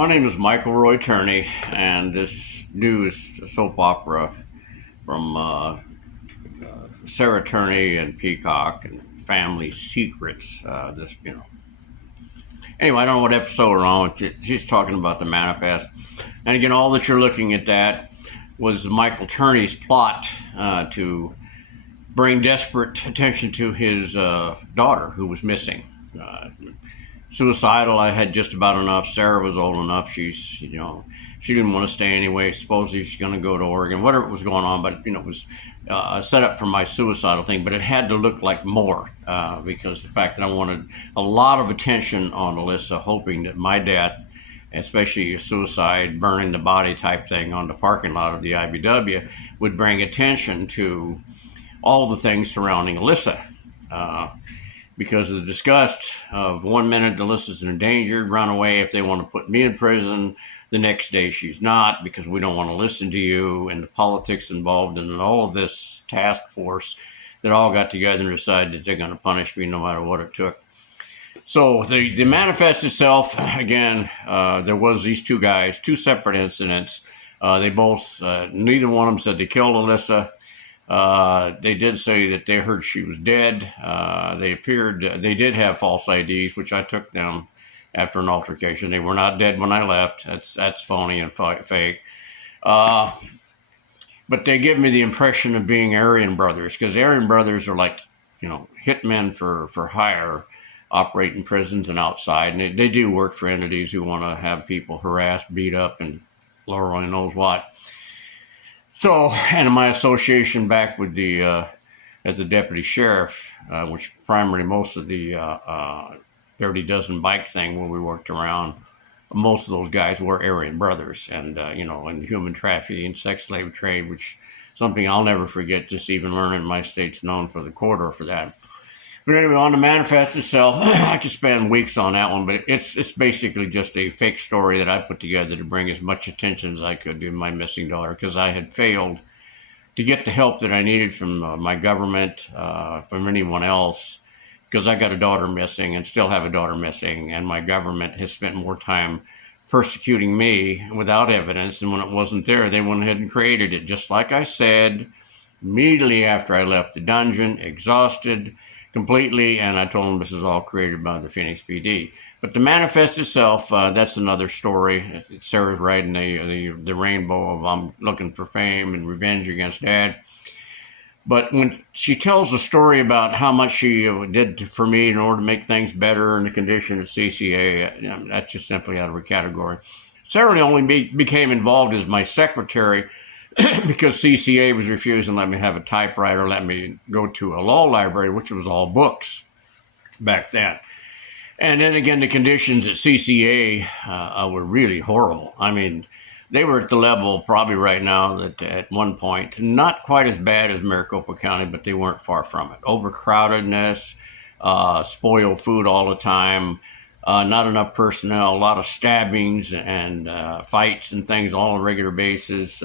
My name is Michael Roy Turney, and this news soap opera from Sarah Turney and Peacock and Family Secrets. Anyway, I don't know what episode we're on. She's talking about the manifest, and again, all that you're looking at that was Michael Turney's plot to bring desperate attention to his daughter who was missing. Suicidal. I had just about enough. Sarah was old enough. She didn't want to stay anyway. Supposedly she's going to go to Oregon, whatever was going on. But it was set up for my suicidal thing. But it had to look like more because the fact that I wanted a lot of attention on Alyssa, hoping that my death, especially a suicide, burning the body type thing on the parking lot of the IBW, would bring attention to all the things surrounding Alyssa. Because of the disgust of 1 minute Alyssa's endangered, run away if they want to put me in prison. The next day she's not because we don't want to listen to you, and the politics involved in all of this task force that all got together and decided that they're going to punish me no matter what it took. So the manifest itself, again, there was these two guys, two separate incidents. They both, neither one of them said they killed Alyssa. They did say that they heard she was dead. They did have false IDs, which I took them after an altercation. They were not dead when I left. That's phony and fake. But they give me the impression of being Aryan brothers, because Aryan brothers are like, hitmen for hire, operate in prisons and outside. And they do work for entities who want to have people harassed, beat up, and Lord only knows what. So, and in my association back with as the deputy sheriff, which primarily most of the Dirty Dozen bike thing where we worked around, most of those guys were Aryan brothers, and in human trafficking, sex slave trade, which something I'll never forget. Just even learning my state's known for the corridor for that. But anyway, on the manifest itself, I could spend weeks on that one, but it's basically just a fake story that I put together to bring as much attention as I could to my missing daughter, because I had failed to get the help that I needed from my government, from anyone else, because I got a daughter missing and still have a daughter missing, and my government has spent more time persecuting me without evidence, and when it wasn't there, they went ahead and created it, just like I said, immediately after I left the dungeon, exhausted completely, and I told them this is all created by the Phoenix PD. But the manifest itself, that's another story. Sarah's riding the rainbow of I'm looking for fame and revenge against Dad. But when she tells the story about how much she did for me in order to make things better in the condition at CCA, that's just simply out of her category. Sarah only became involved as my secretary because CCA was refusing to let me have a typewriter, let me go to a law library, which was all books back then. And then again, the conditions at CCA were really horrible. I mean, they were at the level probably right now that at one point, not quite as bad as Maricopa County, but they weren't far from it. Overcrowdedness, spoiled food all the time, not enough personnel, a lot of stabbings and fights and things all on a regular basis.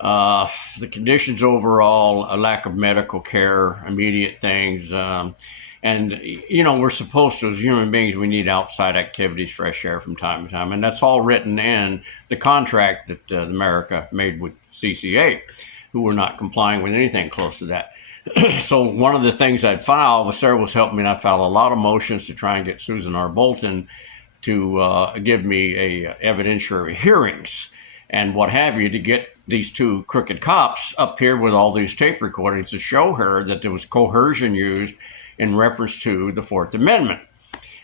The conditions overall, a lack of medical care, immediate things. And we're supposed to, as human beings, we need outside activities, fresh air from time to time. And that's all written in the contract that America made with CCA, who were not complying with anything close to that. So one of the things I'd filed was Sarah was helping me, and I filed a lot of motions to try and get Susan R. Bolton to give me a evidentiary hearings and what have you, to get these two crooked cops up here with all these tape recordings to show her that there was coercion used in reference to the Fourth Amendment,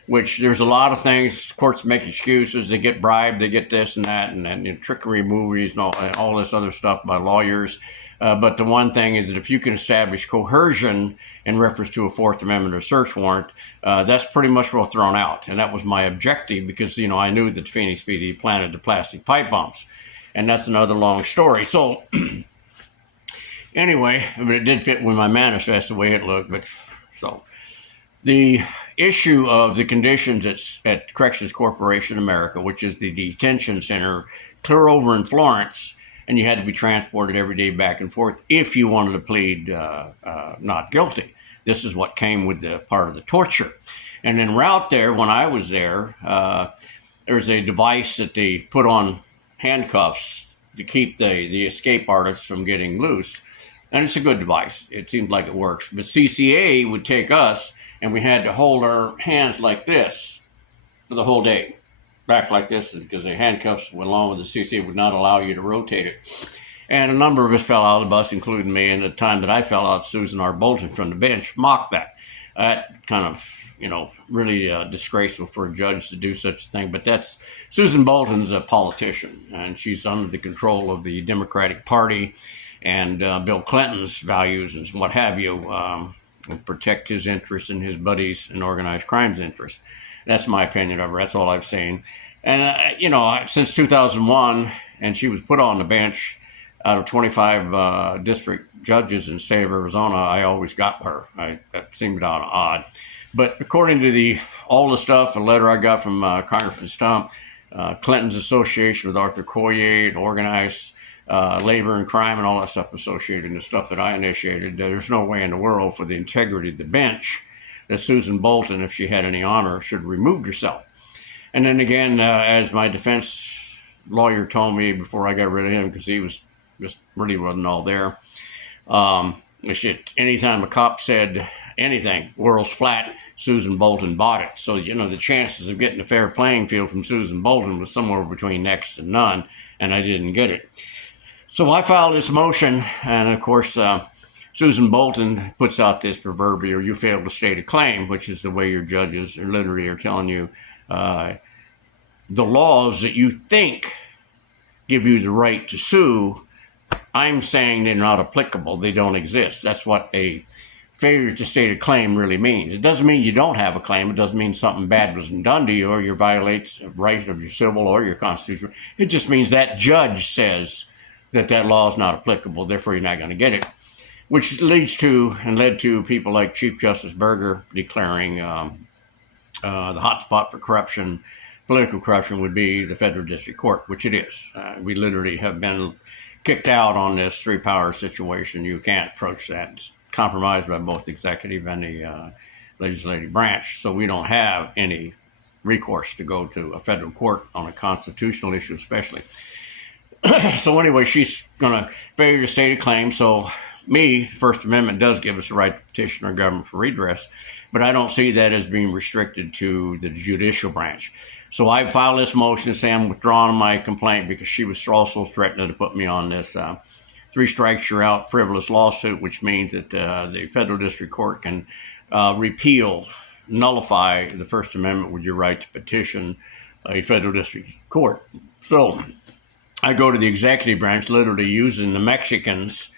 which there's a lot of things. Courts make excuses. They get bribed. They get this and that, and trickery movies and all this other stuff by lawyers. But the one thing is that if you can establish coercion in reference to a Fourth Amendment or search warrant, that's pretty much well thrown out. And that was my objective because, I knew that the Phoenix PD planted the plastic pipe bombs. And that's another long story. So anyway, but it did fit with my manifest the way it looked. But so the issue of the conditions at Corrections Corporation America, which is the detention center clear over in Florence, and you had to be transported every day back and forth if you wanted to plead not guilty. This is what came with the part of the torture. And en route there, when I was there, there's a device that they put on handcuffs to keep the escape artists from getting loose. And it's a good device. It seems like it works. But CCA would take us, and we had to hold our hands like this for the whole day, back like this, because the handcuffs went along with the CCA would not allow you to rotate it. And a number of us fell out of the bus, including me. And the time that I fell out, Susan R. Bolton from the bench mocked that. That kind of, really disgraceful for a judge to do such a thing. But that's Susan Bolton's a politician, and she's under the control of the Democratic Party and Bill Clinton's values and what have you, and protect his interests and his buddies and organized crime's interests. That's my opinion of her. That's all I've seen. And, since 2001, and she was put on the bench out of 25 district judges in the state of Arizona, I always got her. That seemed odd. But according to all the stuff, a letter I got from Congressman Stump, Clinton's association with Arthur Collier and organized labor and crime and all that stuff associated with the stuff that I initiated, there's no way in the world for the integrity of the bench that Susan Bolton, if she had any honor, should have removed herself. And then again, as my defense lawyer told me before I got rid of him, because he was just really wasn't all there, anytime a cop said anything, world's flat, Susan Bolton bought it. So, the chances of getting a fair playing field from Susan Bolton was somewhere between next to none, and I didn't get it. So I filed this motion, and of course, Susan Bolton puts out this proverbial, you failed to state a claim, which is the way your judges literally are telling you the laws that you think give you the right to sue, I'm saying they're not applicable. They don't exist. That's what a failure to state a claim really means. It doesn't mean you don't have a claim. It doesn't mean something bad wasn't done to you or you violate a right of your civil or your constitutional. It just means that judge says that law is not applicable, therefore you're not going to get it. Which led to people like Chief Justice Berger declaring the hotspot for corruption, political corruption, would be the federal district court, which it is. We literally have been kicked out on this three-power situation. You can't approach that. It's compromised by both the executive and the legislative branch, so we don't have any recourse to go to a federal court on a constitutional issue especially. So anyway, she's going to failure to state a claim. So the First Amendment does give us the right to petition our government for redress, but I don't see that as being restricted to the judicial branch. So I filed this motion saying I'm withdrawing my complaint because she was also threatening to put me on this 3 strikes you're out frivolous lawsuit, which means that the federal district court can nullify the First Amendment with your right to petition a federal district court. So I go to the executive branch, literally using the Mexicans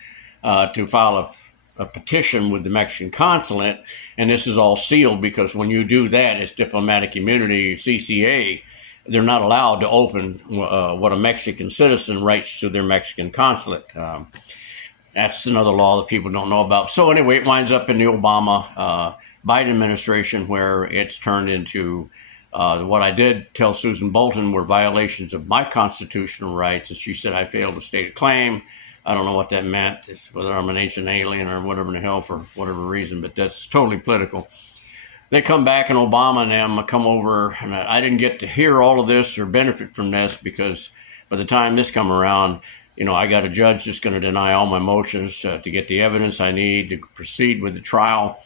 to file a petition with the Mexican consulate, and this is all sealed because when you do that, it's diplomatic immunity, CCA. They're not allowed to open what a Mexican citizen writes to their Mexican consulate. That's another law that people don't know about. So anyway, it winds up in the Obama Biden administration where it's turned into what I did tell Susan Bolton were violations of my constitutional rights. And she said I failed to state a claim. I don't know what that meant, whether I'm an ancient alien or whatever in the hell for whatever reason, but that's totally political. They come back and Obama and them come over, and I didn't get to hear all of this or benefit from this because by the time this come around, I got a judge that's going to deny all my motions to get the evidence I need to proceed with the trial.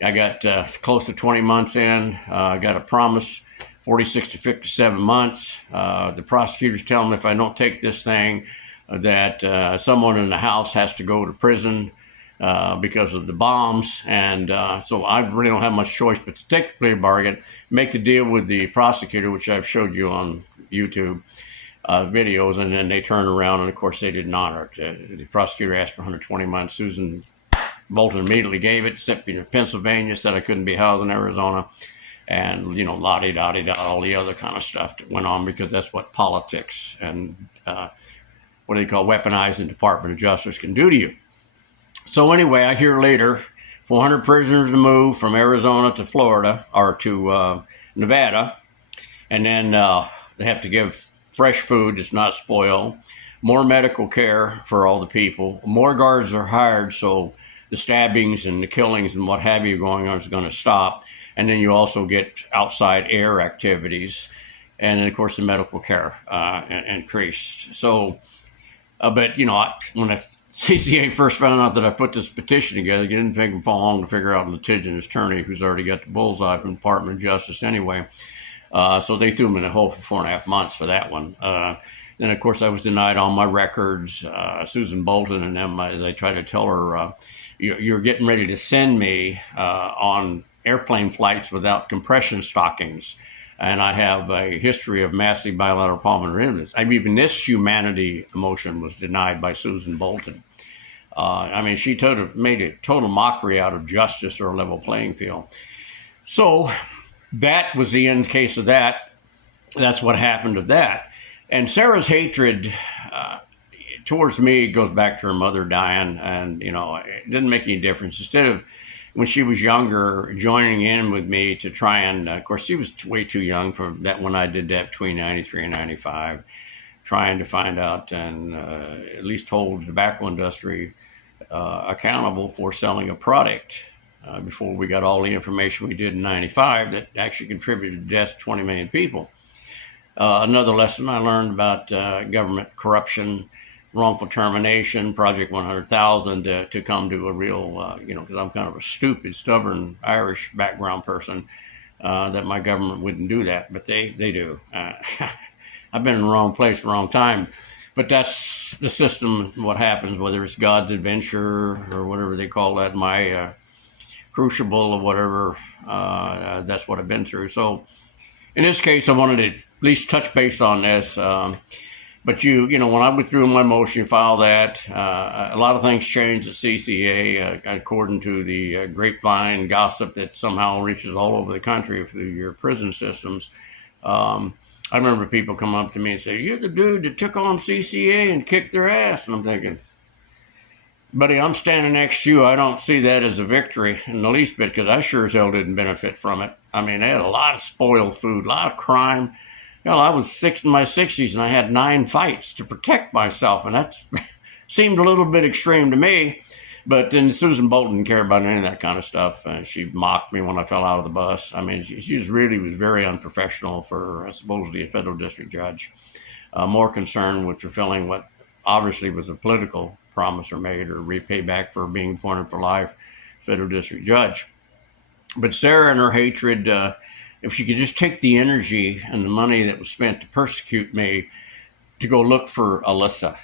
I got close to 20 months in. I got a promise, 46 to 57 months. The prosecutors tell me if I don't take this thing, that someone in the house has to go to prison because of the bombs. And so I really don't have much choice but to take the plea bargain, make the deal with the prosecutor, which I've showed you on YouTube videos, and then they turned around and, of course, they didn't honor it. The prosecutor asked for 120 months. Susan Bolton immediately gave it, sent me to Pennsylvania, said I couldn't be housed in Arizona, and, la-di-da-di-da, all the other kind of stuff that went on because that's what politics and what they call weaponizing Department of Justice can do to you. So anyway, I hear later 400 prisoners to move from Arizona to Florida or to Nevada, and then they have to give fresh food that's not spoiled, more medical care for all the people, more guards are hired so the stabbings and the killings and what have you going on is going to stop, and then you also get outside air activities. and then of course the medical care increased. So, but when I CCA first found out that I put this petition together, it didn't take them long to figure out a litigious attorney who's already got the bullseye from the Department of Justice anyway. So they threw me in a hole for 4.5 months for that one. Then, of course, I was denied all my records. Susan Bolton and them, as I tried to tell her, you're getting ready to send me on airplane flights without compression stockings. And I have a history of massive bilateral pulmonary embolism. Even this humanity motion was denied by Susan Bolton. She made a total mockery out of justice or a level playing field. So that was the end case of that. That's what happened to that. And Sarah's hatred towards me goes back to her mother dying, and it didn't make any difference. Instead of when she was younger, joining in with me to try and, of course, she was way too young for that when I did that between 93 and 95, trying to find out and at least hold the tobacco industry accountable for selling a product before we got all the information we did in 95 that actually contributed to the death of 20 million people. Another lesson I learned about government corruption, wrongful termination, Project 100,000 to come to a real, because I'm kind of a stupid, stubborn Irish background person, that my government wouldn't do that, but they do. I've been in the wrong place, at the wrong time, but that's the system, what happens, whether it's God's adventure or whatever they call that, my crucible or whatever, that's what I've been through. So in this case, I wanted to at least touch base on this. But when I withdrew my motion, filed that, a lot of things changed at CCA, according to the grapevine gossip that somehow reaches all over the country through your prison systems. I remember people come up to me and say, "You're the dude that took on CCA and kicked their ass." And I'm thinking, buddy, I'm standing next to you. I don't see that as a victory in the least bit, because I sure as hell didn't benefit from it. They had a lot of spoiled food, a lot of crime. I was in my 60s and I had 9 fights to protect myself, and that seemed a little bit extreme to me. But then Susan Bolton didn't care about any of that kind of stuff. She mocked me when I fell out of the bus. She was very unprofessional for supposedly a federal district judge. More concerned with fulfilling what obviously was a political promise or made, or repay back for being appointed for life federal district judge. But Sarah and her hatred, if she could just take the energy and the money that was spent to persecute me to go look for Alyssa.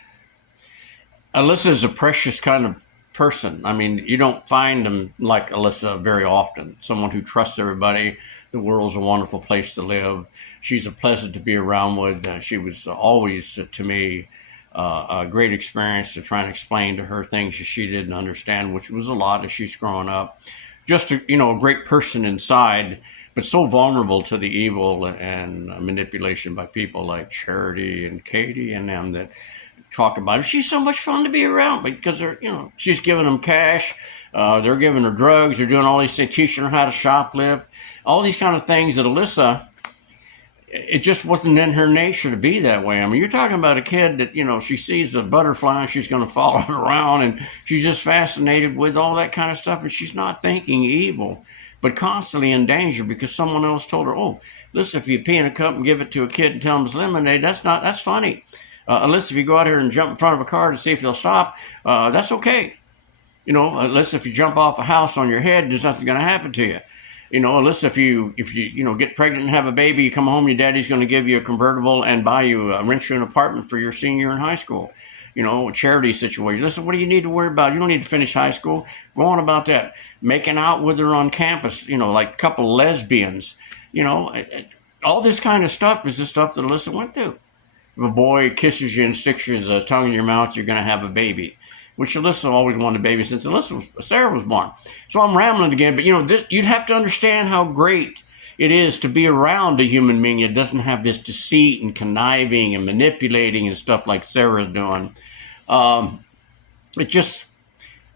Alyssa is a precious kind of person. You don't find them like Alyssa very often. Someone who trusts everybody. The world's a wonderful place to live. She's a pleasant to be around with. She was always, to me, a great experience to try and explain to her things that she didn't understand, which was a lot as she's growing up. Just a great person inside, but so vulnerable to the evil and manipulation by people like Charity and Katie and them that talk about it. She's so much fun to be around because she's giving them cash, they're giving her drugs, they're doing all these things, teaching her how to shoplift, all these kind of things that Alyssa, it just wasn't in her nature to be that way. You're talking about a kid that, she sees a butterfly and she's going to follow it around, and she's just fascinated with all that kind of stuff, and she's not thinking evil, but constantly in danger because someone else told her, "Oh, listen, if you pee in a cup and give it to a kid and tell him it's lemonade, that's funny. Unless if you go out here and jump in front of a car to see if they'll stop, that's okay. Unless if you jump off a house on your head, there's nothing going to happen to you. Unless if you get pregnant and have a baby, you come home, your daddy's going to give you a convertible and rent you an apartment for your senior in high school. A charity situation. Listen, what do you need to worry about? You don't need to finish high school. Go on about that. Making out with her on campus, like a couple lesbians. All this kind of stuff is the stuff that Alyssa went through. If a boy kisses you and sticks his tongue in your mouth, you're going to have a baby, which Alyssa always wanted a baby since Sarah was born. So I'm rambling again, but you'd have to understand how great it is to be around a human being that doesn't have this deceit and conniving and manipulating and stuff like Sarah's doing. It just,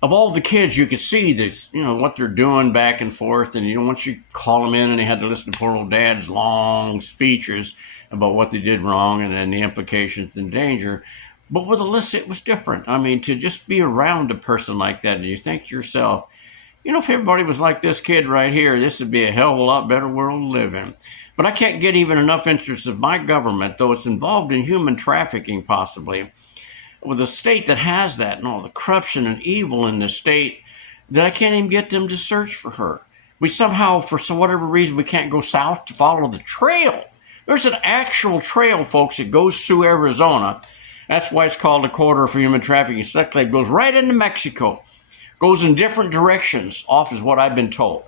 of all the kids, you could see this, what they're doing back and forth. And, once you call them in and they had to listen to poor old dad's long speeches about what they did wrong and then the implications and danger. But with Alyssa, it was different. To just be around a person like that, and you think to yourself, You know, if everybody was like this kid right here, this would be a hell of a lot better world to live in. But I can't get even enough interest of my government, though it's involved in human trafficking, possibly, with a state that has that and all the corruption and evil in the state, that I can't even get them to search for her. We somehow, for some whatever reason, we can't go south to follow the trail. There's an actual trail, folks, that goes through Arizona. That's why it's called a corridor for human trafficking. It goes right into Mexico, goes in different directions, off is what I've been told.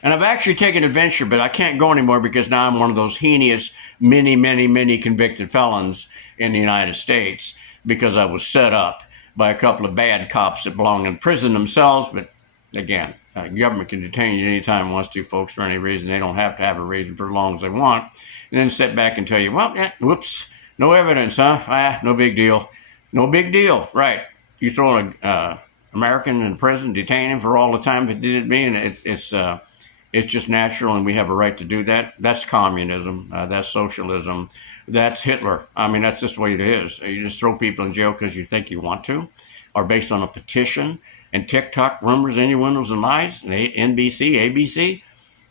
And I've actually taken a venture, but I can't go anymore because now I'm one of those heinous, many convicted felons in the United States because I was set up by a couple of bad cops that belong in prison themselves. But again, government can detain you anytime it wants to, folks, for any reason. They don't have to have a reason for as long as they want. And then sit back and tell you, well, whoops, no evidence, huh? No big deal. No big deal. Right. You throw an American in prison, detain him for all the time that did it be, and it's just natural, and we have a right to do that. That's communism. That's socialism. That's Hitler. I mean, that's just the way it is. You just throw people in jail because you think you want to, or based on a petition and TikTok, rumors, innuendos, and lies, and NBC, ABC.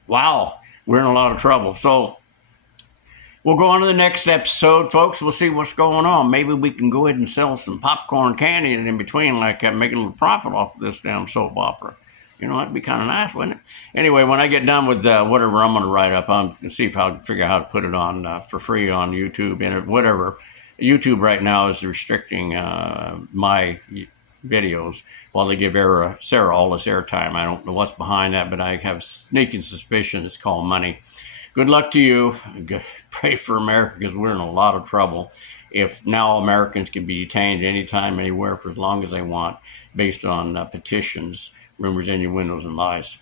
Wow, we're in a lot of trouble. So we'll go on to the next episode, folks. We'll see what's going on. Maybe we can go ahead and sell some popcorn candy and in between, like making a little profit off of this damn soap opera. You know, that'd be kind of nice, wouldn't it? Anyway, when I get done with whatever I'm going to write up, I'm going to see if I can figure out how to put it on for free on YouTube and whatever. YouTube right now is restricting my videos while they give Sarah all this airtime. I don't know what's behind that, but I have a sneaking suspicion it's called money. Good luck to you. Pray for America because we're in a lot of trouble. If now Americans can be detained anytime, anywhere for as long as they want based on petitions, rumors, innuendos, and lies.